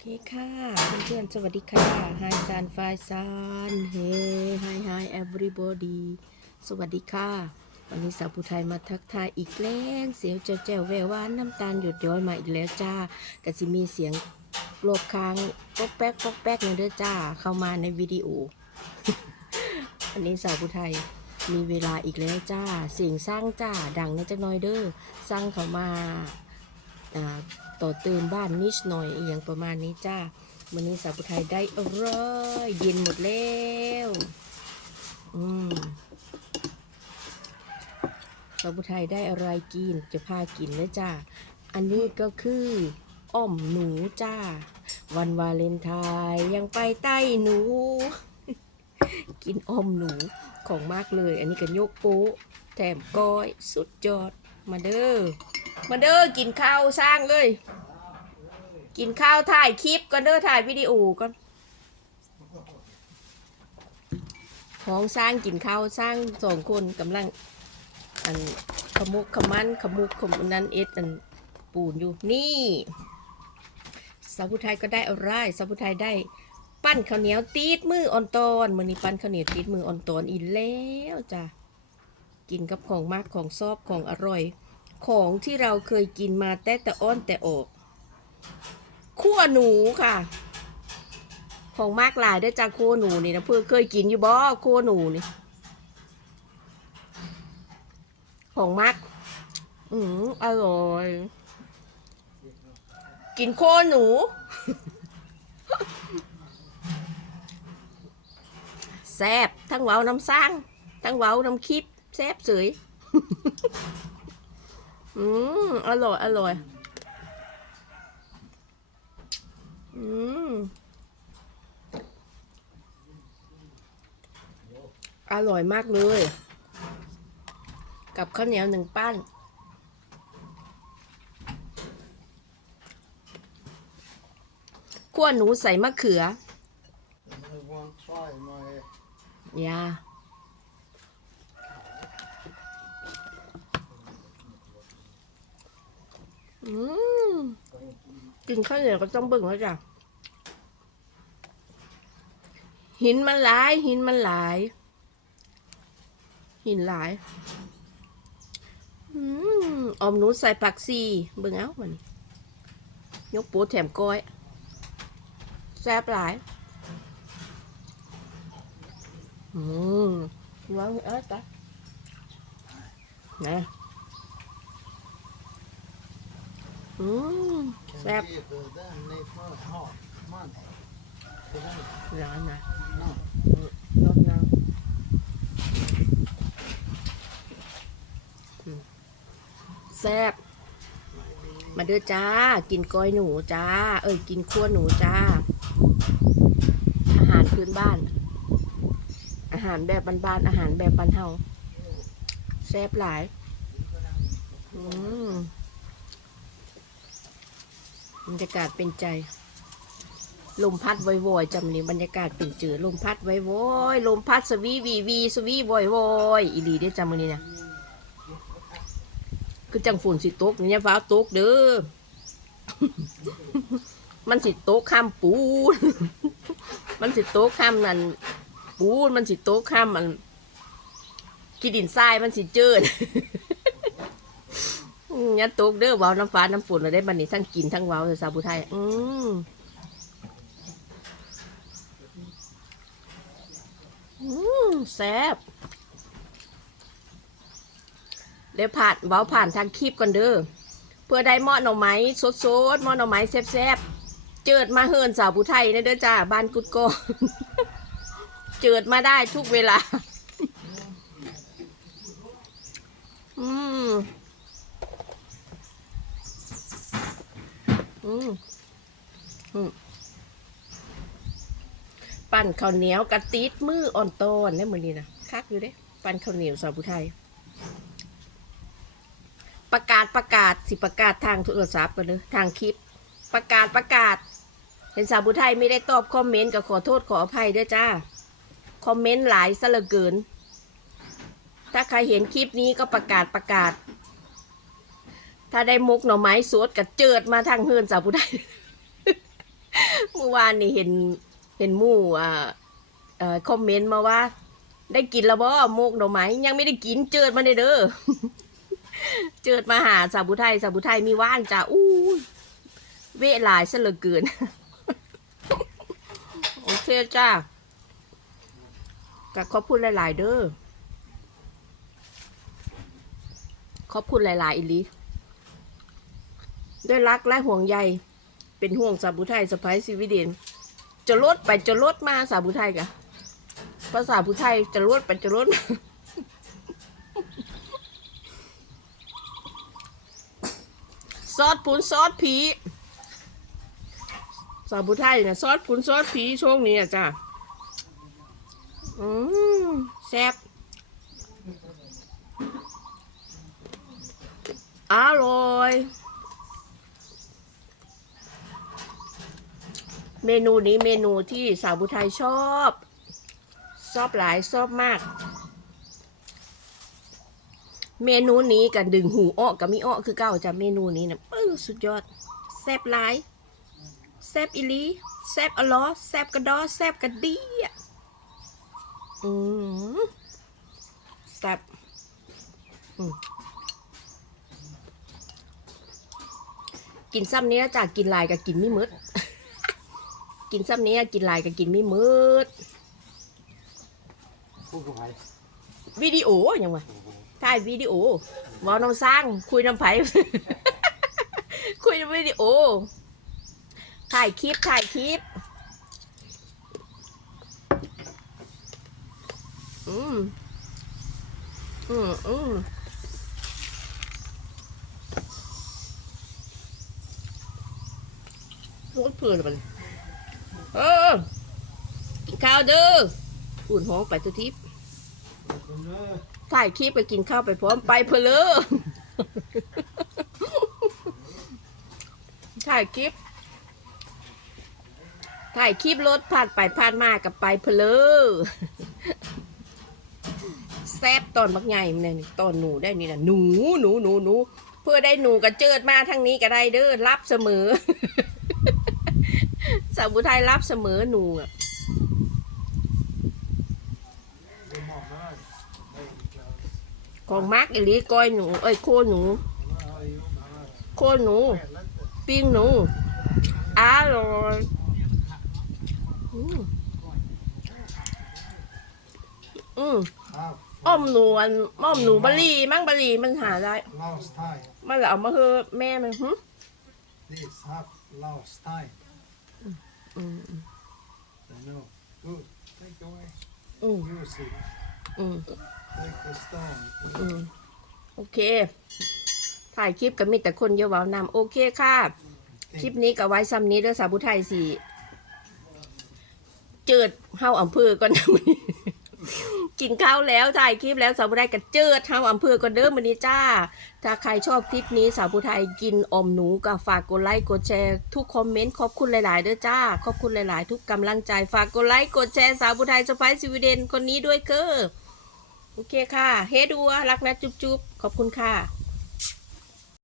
เคค่ะ เพื่อนๆ สวัสดีค่ะ Hi ซานไฟซานเฮ้ Hi Hi everybody สวัสดีค่ะ วันนี้สาวผู้ไทยมาทักทายอีกแล้วเสียวแจ๋วแววหวานน้ำตาลหยดย้อยมาอีกแล้วจ้าก็สิมีเสียงโลบค้างป๊อกแป๊กป๊อกแป๊กนเด้อจ้า เข้ามาในวิดีโอ วันนี้สาวผู้ไทยมีเวลาอีกแล้วจ้า เสียงสร้างจ้า ดังในจักหน้อยเด้อสร้างเขามาอ่า ต่อเติมบ้านนิดหน่อยอย่างประมาณนี้จ้าวันนี้สาวผู้ไทยได้อร่อยเย็นหมดแล้วอืมสาวผู้ไทยได้อะไรกินจะพากินเลยจ้าอันนี้ก็คืออ้อมหนูจ้า วันวาเลนไทน์ยังไปใต้หนู กินอ้อมหนูของมากเลย อันนี้ก็ยกโป๊แถมก้อยสุดยอดมาเด้อ มาเด้อกินข้าวสร้างเลย กินข้าวถ่ายคลิปก่อนเด้อถ่ายวิดีโอก่อนห้องสร้างกินข้าวสร้างสองคนกำลัง อันขมุกขมันขมุกขมนั้นเอ็ดอันปูนอยู่นี่สาวผู้ไทยก็ได้อะไรสาวผู้ไทยได้ปั้นข้าวเหนียวตีดมืออ่อนตอนมือนี้ปั้นข้าวเหนียวตีดมืออ่อนตอนอีกแล้วจ้ะกินกับของมากของซอบของอร่อย ของที่เราเคยกินมาแต่แต่อ้อนแต่ออกขั้วหนูค่ะ ของมากหลายได้จากขั้วหนูนี่นะเพื่อเคยกินอยู่บ่ขั้วหนูนี่ ของมากอืมอร่อย กินขั้วหนู แซบทั้งเว้าน้ำสร้าง ทั้งเว้าน้ำคลิปแซบเสย อืม อร่อย อร่อย อืม อร่อยมากเลย กับข้าวเหนียวหนึ่งปั้น ขั้วหนูใส่มะเขือ I won't try my ย อืมกินข้าวเหนียวก็ต้องเบิ่งแล้วจ้ะหินมันหลาย หินมันหลาย หินหลายอืมอมนูใส่ผักซีเบิ่งเอามันยกปูแถมก้อยแซ่บหลายอืมวางเออจ้ะนะ อืม can Säp. give them they for half money. For that, ร้อนนะรดน้ำแซ่บมาเด้อจ้า กินก้อยหนูจ้า เอ้ยกินขั้วหนูจ้า อาหารพื้นบ้าน อาหารแบบบ้านๆอาหารแบบบ้านเฮาแซ่บหลาย อืม บรรยากาศเป็นใจ ลมพัดวอยๆจำนี้บรรยากาศเป็นเจือลมพัดวอยๆลมพัดสวีวีวีสวีวอยวอยๆอีหลีได้จำมือนี้เนี่ยคือจังฝนสิตกเนี่ยฟ้าตกเด้อมันสิโตกข้ามปูนมันสิโตกข้ามนั่นปูนมันสิโตกข้ามมันขี้ดินทรายมันสิเจิด อย่าตกเด้อเว้าน้ำฟ้าน้ำฝนเราได้บันนี้ทั้งกินทั้งเว้าเลยสาวผู้ไทย อืมอืมแซ่บเดี๋ยวผ่านเว้าผ่านทางคลิปก่อนเด้อเพื่อได้หมาะหน่อไม้สดๆหมาะหน่อไม้แซ่บๆเจิดมาเฮินสาวผู้ไทยนเด้อจ้าบ้านกุดกเจิดมาได้ทุกเวลา อืม อืมอืมปั่นข้าวเหนียวกะติดมืออ่อนโตนได้เหมือนนี้นะคักอยู่เด้ปั่นข้าวเหนียวสาวผู้ไทย ประกาศประกาศสิประกาศทางโทรศัพท์กันเลยทางคลิป ประกาศประกาศ เห็นสาวผู้ไทยไม่ได้ตอบคอมเมนต์ก็ขอโทษขออภัยด้วยจ้าคอมเมนต์หลายซะเหลือเกิน ถ้าใครเห็นคลิปนี้ก็ประกาศประกาศ ถ้าได้มุกหน่อไม้สดกับเจิดมาทางเฮือนสาวผู้ไทยเมื่อวานนี่เห็นเห็นหมู่อ่าเอ่อคอมเมนต์มาว่า ได้กินแล้วบ่โมกหน่อไม้ยังไม่ได้กินเจิดมาเด้อเจิดมาหาสาวบุไทยสาวบุไทยมีว่านจ้าอู้เวลายซะเหลือเกินโอเคจ้าก็ขอบคุณหลาย ๆ เด้อขอบคุณหลาย ๆอีลี ด้วยรักและห่วงใย เป็นห่วงสาวบุไทยสะพายซีวิเดนจะลดไปจะลดมาสาวบุไทยกะภาษาผู้ไทยจะลดไปจะลดมาซอสผุนซอสผีสาวผู้ไทยเนี่ยซอสผุนซอสผีช่วงนี้อะจ้ะอืมแซ่บอร่อย เมนูนี้เมนูที่สาวบุไทยชอบชอบหลายชอบมาก เมนูนี้กันดึงหูอ้อกับมีอ้อคือเก้าจ้ะเมนูนี้นะปื้อสุดยอดแซ่บหลายแซ่บอีลีแซ่บอลอแซ่บกระดอแซ่บกระดีอะอืมแซ่บกินซ้ำเนี้ยจ้ะกินลายกับกินไม่มืด กินซ้ำเนี้ยกินหลายกับกินไม่หมืดพูดกับใครวิดีโอยังวะถ่ายวิดีโอเวอน้ำสร้างคุยน้ำไผ่ คุยน้ำวิดีโอ ถ่ายคลิปถ่ายคลิป อืม อืมอืมโคตรเพลินเลย เออกินข้าวเด้ออุ่นห้องไปทุกทิพย์ถ่ายคลิปไปกินข้าวไปพร้อมไปเพลอถ่ายคลิป ถ่ายคลิปรถผ่านไปผ่านมากับไปเพลอแซบตอนบักใหญ่เนี่ยตอนหนูได้นี่นะหนูหนูหนูหนูเพื่อได้หนูก็เจิดมาทางนี้ก็ได้เด้อรับเสมอ สาวบุไทยรับเสมอหนูอะเดี๋ยวหมอกได้ได้อีกแล้วของมาร์กอีหลีก้อยหนู เอ้ยโคหนูมาอายุมาโคหนูแปดแล้วแต่ปิ้งหนูอร่อยอืมอืมครับอ้อมหนูอันอ้อมหนูบะหรี่มั่งบะหรี่มันหาได้ลาวสไตล์มันเลยเอามาเฮอแม่มันหึ this half ลา วสไตล์อืม I know good take away อืม music อืม take the stone อืมโอเค ถ่ายคลิปกับมีแต่คนเยอะเว้านำโอเคค่ะ คลิปนี้ก็ไว้ซ้ำนี้เด้อสาวผู้ไทยสิเจิดเฮาอำเภอก่อนนะมื้อนี้ กินข้าวแล้วถ่ายคลิปแล้วสาวผู้ไทยกระเจิดเฮาอำเภอกันเด้อมื้อนี้จ้า ถ้าใครชอบคลิปนี้สาวผู้ไทยกินอมหนูก็ฝากกดไลค์กดแชร์ทุกคอมเมนต์ขอบคุณหลาย ๆเด้อจ้า ขอบคุณหลาย ๆ ทุกกำลังใจฝากกดไลค์กดแชร์สาวผู้ไทยสไปซ์สวีเดนคนนี้ด้วยเกอโอเคค่ะ เฮดัวรักนะจุ๊บๆขอบคุณค่ะ